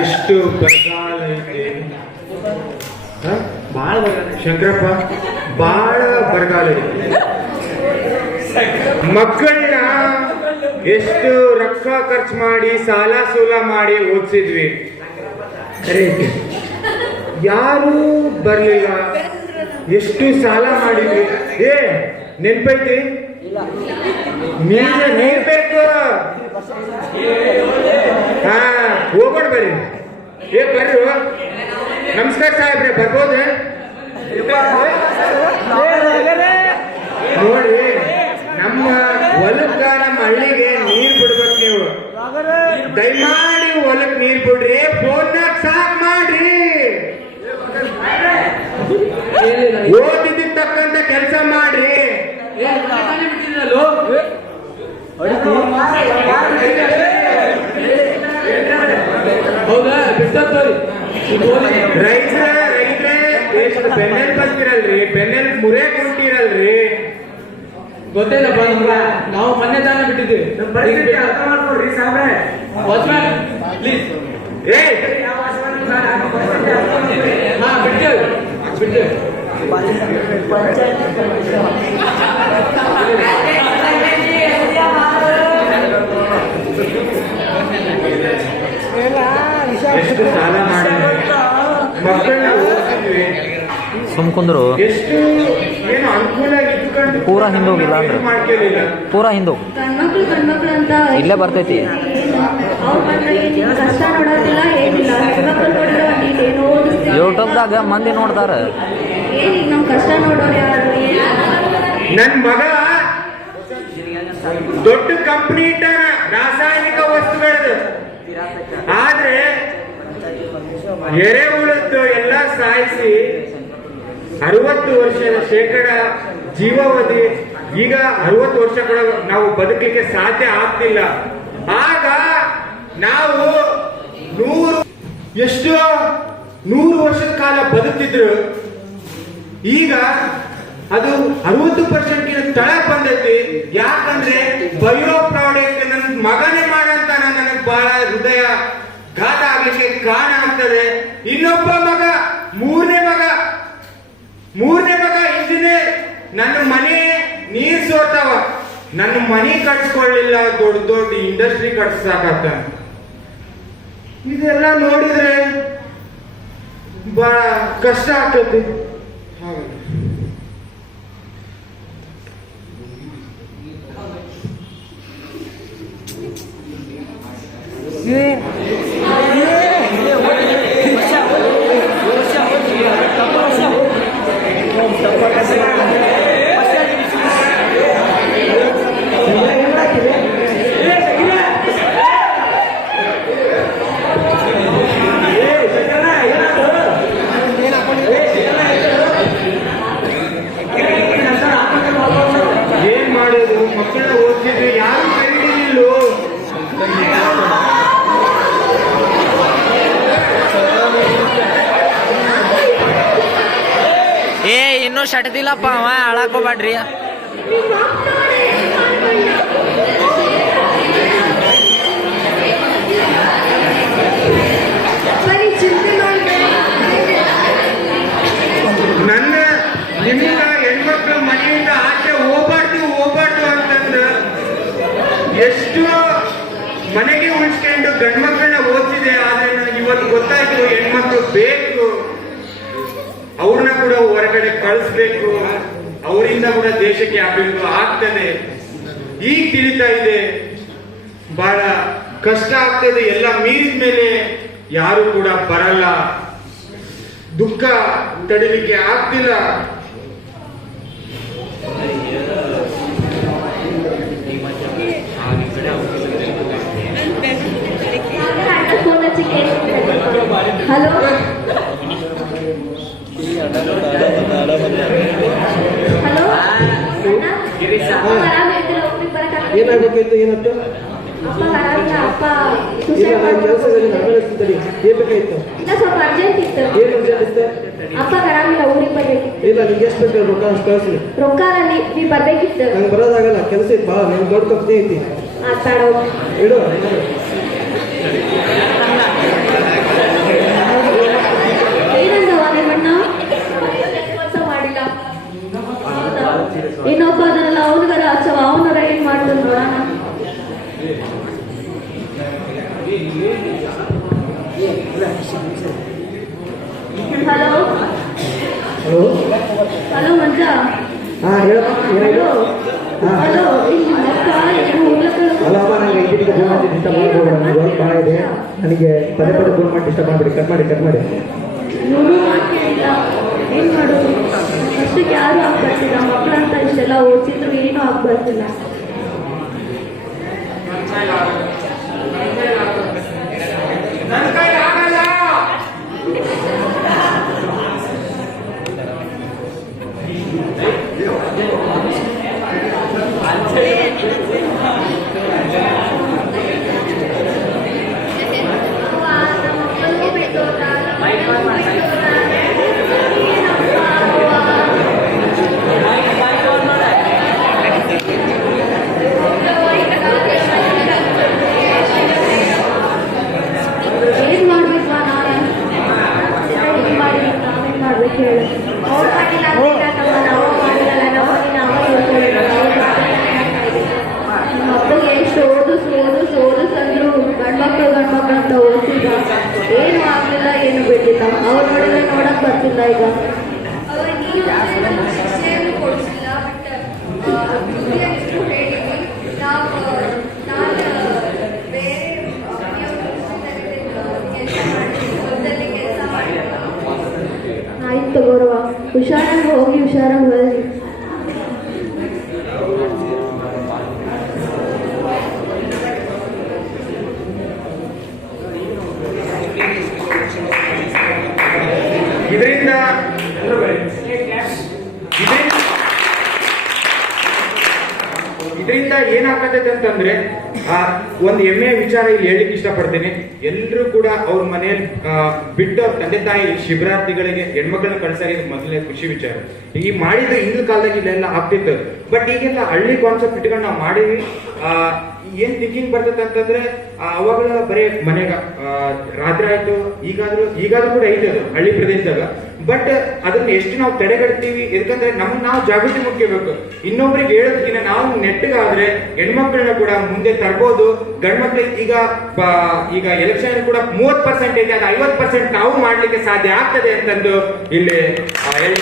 ಎಷ್ಟು ಬರಗಾಲ ಐತಿ ಬಾಳ ಶಂಕರಪ್ಪ, ಬಾಳ ಬರಗಾಲ ಐತಿ. ಮಕ್ಕಳನ್ನ ಎಷ್ಟು ರೊಕ್ಕ ಖರ್ಚು ಮಾಡಿ ಸಾಲ ಸೂಲ ಮಾಡಿ ಓದಿಸಿದ್ವಿ, ಯಾರು ಬರ್ಲಿಲ್ಲ. ಎಷ್ಟು ಸಾಲ ಮಾಡಿದ್ವಿ. ನೆನ್ಪೈತಿ? ನೀರ್ ಬೇಕು. ಹಾ, ಹೋಗೋಣ ಬರ್ರಿ. ಬರ್ರಿ. ನಮಸ್ಕಾರ ಸಾಹೇಬ್ರೆ, ಬರ್ಬೋದು? ನೋಡಿ, ನಮ್ಮ ಹೊಲಕ್ಕ, ನಮ್ಮ ಹಳ್ಳಿಗೆ ನೀರ್ ಬಿಡ್ಬೇಕು. ನೀವು ದಯಮಾಡಿ ಹೊಲಕ್ ನೀರ್ ಬಿಡ್ರಿ. ಫೋನ್ನಾಗ ಸಾಕ್ ಮಾಡ್ರಿ. ಓದಿದ್ದಕ್ಕೆ ತಕ್ಕಂತ ಕೆಲಸ ಮಾಡ್ರಿ. ರೈತರೇ ಎಷ್ಟು ಬೆನ್ನೆಲ್ ಬಂದಿರಲ್ರಿ, ಬೆನ್ನೆಲ್ ಮುರೇ ಕುಂಟಿರಲ್ರಿ. ಗೊತ್ತಿಲ್ಲಪ್ಪ ನಮ್ಗ. ನಾವು ಮೊನ್ನೆ ತಾನೇ ಬಿಟ್ಟಿದ್ವಿ. ಅರ್ಥ ಮಾಡ್ಕೊಡ್ರಿ ಸಾಬ್ರೆ. ಪ್ಲೀಸ್ ಬಿಟ್ಟೇವೆ. ಎಷ್ಟು ಸಾಲ ಮಾಡಿ ಮಕ್ಕಳನ್ನ ಓದಿದ್ವಿ. ಸುಮ್ಕುಂದ್ರು ಎಷ್ಟು ಏನು ಅನುಕೂಲ ಇದ್ಕೊಂಡು ಪೂರಾ ಹಿಂದೋಗಿಲ್ಲ ಅಂದ್ರೆ ಮಾಡ್ಕೊಂಡಿಲ್ಲ. ಪೂರಾ ಹಿಂದೋ ಗಂಡ್ಮಕ್ಳು ಅಂತ ಇಲ್ಲೇ ಬರ್ತೈತಿ. ಕಷ್ಟ ನೋಡೋದಿಲ್ಲ, ಏನಿಲ್ಲ. ಯೂಟ್ಯೂಬ್ದಾಗ ಮಂದಿ ನೋಡ್ತಾರ. ಏನಿಲ್ಲ, ನಮ್ ಕಷ್ಟ ನೋಡೋರು ಯಾರು? ನನ್ ಮಗ ದೊಡ್ಡ ಕಂಪ್ನಿ ಇಟ್ಟಾನ ರಾಸಾಯನಿಕ ವಸ್ತುಗಳದು. ಆದ್ರೆ ಎರೆಹುಳದ್ದು ಎಲ್ಲ ಸಾಯಿಸಿ 60 ವರ್ಷದ ಶೇಕಡ ಜೀವಾವಧಿ. ಈಗ 60 ವರ್ಷಗಳ ನಾವು ಬದುಕಲಿಕ್ಕೆ ಸಾಧ್ಯ ಆಗ್ತಿಲ್ಲ. ಆಗ ನಾವು 100 ವರ್ಷದ ಕಾಲ ಬದುಕ್ತಿದ್ರು. ಈಗ ಅದು 60% ತಳ ಬಂದೈತಿ. ಯಾಕಂದ್ರೆ ಬಯೋ ಪ್ರಾಡಕ್ಟ್ ನನ್ನ ಮಗನೇ ಮಾಡಂತ ನನಗೆ ಬಹಳ ಹೃದಯ ಘಾತ ಆಗ್ಲಿಕ್ಕೆ ಕಾರಣ ಆಗ್ತದೆ. ಇನ್ನೊಬ್ಬ ಮಗ, ಮೂರನೇ ಮಗ ಇಂಜಿನಿಯರ್. ನನ್ನ ಮನೆ ನೀರ್ ಸೋರ್ತಾವ. ನನ್ನ ಮನೆ ಕಟ್ಸ್ಕೊಳ್ಳಿಲ್ಲ, ದೊಡ್ಡ ದೊಡ್ಡ ಇಂಡಸ್ಟ್ರಿ ಕಟ್ಸಾಕತ್ತ. ಇದೆಲ್ಲ ನೋಡಿದ್ರೆ ಬಹಳ ಕಷ್ಟ ಆಗ್ತದೆ. ಏನ್ ಮಾಡೋದು? ಮಕ್ಕಳನ್ನ ಓದಿಸಿದ್ವಿ, ಯಾರು ಕರೀಲಿಲ್ಲೋ. ಇನ್ನೂ ಶಟ್ದಿಲ್ಲಪ್ಪ ಅವ, ಹಾಳಾಕೋಬೇಡ್ರಿ. ನಿಮ್ಗ ಹೆಣ್ಮಕ್ಳು ಮನೆಯಿಂದ ಆಚೆ ಹೋಗ್ಬಾರ್ದು ಅಂತಂದ್ರ ಎಷ್ಟು ಮನೆಗೆ ಉಳಿಸ್ಕೊಂಡು ಗಂಡ್ಮಕ್ಳನ್ನ ಓದಿಸಿದೆ. ಆದ್ರೆ ನನಗೆ ಇವತ್ತು ಗೊತ್ತಾಯ್ತು, ಹೆಣ್ಮಕ್ಳು ಬೇಕು, ಅವ್ರನ್ನ ಕೂಡ ಹೊರಗಡೆ ಕಳಿಸ್ಬೇಕು, ಅವರಿಂದ ಕೂಡ ದೇಶಕ್ಕೆ ಅಭಿವೃದ್ಧಿ ಆಗ್ತದೆ. ಈಗ ತಿಳಿತಾ ಇದೆ. ಬಹಳ ಕಷ್ಟ ಆಗ್ತದೆ. ಎಲ್ಲ ಮೀರಿದ ಮೇಲೆ ಯಾರು ಕೂಡ ಬರಲ್ಲ. ದುಃಖ ತಡಿಲಿಕ್ಕೆ ಆಗ್ತಿಲ್ಲ. ಹಲೋ, ಏನಾಗಬೇಕಿತ್ತು? ಏನಂತ ಕೆಲಸದಲ್ಲಿ ಏನ್ ಬೇಕಾಗಿತ್ತು? ಸ್ವಲ್ಪ ಅರ್ಜೆಂಟ್ ಇತ್ತು. ಏನ್ ಅರ್ಜೆಂಟ್ ಇತ್ತು? ಅಪ್ಪ ಆರಾಮಿಲ್ಲ, ಊರಿಗೆ ಬರ್ಬೇಕಿತ್ತು. ಇಲ್ಲ ನಿಂಗೆ ಎಷ್ಟು ಬೇಕು ರೊಕ್ಕ ಅಷ್ಟು ಕಳಿಸಿ. ರೊಕ್ಕ ನೀ ಬರ್ಬೇಕಿತ್ತು. ನಂಗೆ ಬರೋದಾಗಲ್ಲ, ಕೆಲಸ ಇತ್ತು ಬಾ, ನಿಮ್ಗೆ ದೊಡ್ಡ ಕಂಪ್ನಿ ಐತಿ. ಬೇಡ ಇಡು. ಏನಂದವ ನಿಮ್ಮಣ್ಣ? ಕೆಲಸ ಮಾಡಿಲ್ಲ. ಇನ್ನೊಬ್ಬ ಅದನ್ನೆಲ್ಲ ಅವನಿಗರ ಹಚ್ಚವ, ಅವನರ ಏನ್ ಮಾಡ್ತಾನ ನೋಡೋಣ. ಹಲೋ ಹಲೋ ಹಲೋ ಮಂಜ. ಹಾಂ ಹೇಳಪ್ಪ, ಹಲೋ ಹಲೋ, ಇಲ್ಲಿ ಮಕ್ಕ ಏನು ಹೋಗ್ಲಕ್ಕ? ಅಲ್ಲಪ್ಪ, ನನಗೆ ಐಟಿಗೆ ಫೋನ್ ಮಾಡಿ ಡಿಸ್ಟರ್ಬ್ ಮಾಡ್ಬೋಣ, ನನಗೆ ವರ್ಕ್ ಭಾಳ ಇದೆ. ನನಗೆ ಪದೇ ಫೋನ್ ಮಾಡಿ ಡಿಸ್ಟರ್ಬ್ ಮಾಡಿಬಿಡಿ, ಕಟ್ ಮಾಡಿ. ಇವ್ರು ಕೇಳಿಲ್ಲ, ಏನ್ ಮಾಡೋದು? ಅಷ್ಟಕ್ಕೆ ಯಾರು ಆಗ್ಬರ್ತಿಲ್ಲ, ಮಕ್ಕಳಂತ ಇಷ್ಟೆಲ್ಲ ಓದಿಸಿದ್ರು ಏನೂ ಆಗ್ಬರ್ತಿಲ್ಲ. ನನ್ ಕೈಲಿ ಆಗಲ್ಲ. ಏನ್ ಮಾಡ್ಬೇಕವಾ ನಾನು? ಹಿಂಗ್ ಮಾಡಿದ್ರೆ ನಾವೇನ್ ಮಾಡ್ಬೇಕು ಹೇಳು? ಅವ್ರು ಮಾಡಿಲ್ಲ ಅಂತ ನಾವು ಮಾಡಿಲ್ಲ, ನಮಗೆ ನಾವೇ ಹೇಳ್ಕೊಳ್ಳೋದು. ನಮ್ಮ ಅಪ್ಪಗೆ ಎಷ್ಟು ಓದಿಸಂದ್ರು ಗಂಡ್ಮಕ್ಳು ಅಂತ ಓದಿಸಿದ, ಏನು ಆಗ್ಲಿಲ್ಲ, ಏನು ಬಿಡ್ಲಿಲ್ಲ. ಅವ್ರು ನೋಡಿದ್ರೆ ನೋಡಕ್ ಬರ್ತಿಲ್ಲ ಈಗ. ಆಯ್ತು ಗೌರವ, ಹುಷಾರಾಗಿ ಹೋಗಿ ಹುಷಾರಾಗಿ ಬರ್ರಿ. ಇದರಿಂದ ಏನಾಗತೈತೆ ಅಂತಂದ್ರೆ ಒಂದು ಹೆಮ್ಮೆಯ ವಿಚಾರ ಇಲ್ಲಿ ಹೇಳಲಿಕ್ಕೆ ಇಷ್ಟಪಡ್ತೀನಿ. ಎಲ್ಲರೂ ಕೂಡ ಅವ್ರ ಮನೆಯಲ್ಲಿ ಬಿಟ್ಟು ಅವ್ರ ತಂದೆ ತಾಯಿ ಶಿಬಿರಾರ್ಥಿಗಳಿಗೆ ಹೆಣ್ಮಕ್ಳನ್ನ ಕಳ್ಸಾರಿ ಮೊದಲನೇ ಖುಷಿ ವಿಚಾರ. ಈ ಮಾಡಿದ್ದು ಹಿಂದಿನ ಕಾಲದಾಗ ಇಲ್ಲೆಲ್ಲ ಆಗ್ತಿತ್ತು. ಬಟ್ ಈಗೆಲ್ಲ ಹಳ್ಳಿ ಕಾನ್ಸೆಪ್ಟ್ ಇಟ್ಕೊಂಡು ನಾವು ಮಾಡಿವಿ. ಏನ್ ಥಿಂಕಿಂಗ್ ಬರ್ತೈತೆ ಅಂತಂದ್ರೆ ಅವಾಗಲ ಬರೀ ಮನೆಗ ರಾತ್ರಿ ಆಯ್ತು, ಈಗಾದ್ರೂ ಕೂಡ ಐತೆ ಅದು ಹಳ್ಳಿ ಪ್ರದೇಶದಾಗ. ಬಟ್ ಅದನ್ನ ಎಷ್ಟು ನಾವು ತಡೆಗಟ್ತೀವಿ, ಯಾಕಂದ್ರೆ ನಾವು ಜಾಗೃತಿ ಮುಖ್ಯಬೇಕು. ಇನ್ನೊಬ್ರಿಗೆ ಹೇಳೋದಕ್ಕಿಂತ ನಾವು ನೆಟ್ಟಗಾದ್ರೆ ಹೆಣ್ಮಕ್ಳನ್ನ ಕೂಡ ಮುಂದೆ ತರ್ಬೋದು. ಗಂಡ್ಮಕ್ಳಿಗೆ ಈಗ ಎಲೆಕ್ಷನ್ ಕೂಡ 30% ಇದೆ, ಅದು 50% ನಾವು ಮಾಡ್ಲಿಕ್ಕೆ ಸಾಧ್ಯ ಆಗ್ತದೆ ಅಂತಂದು ಇಲ್ಲಿ ಹೇಳಿ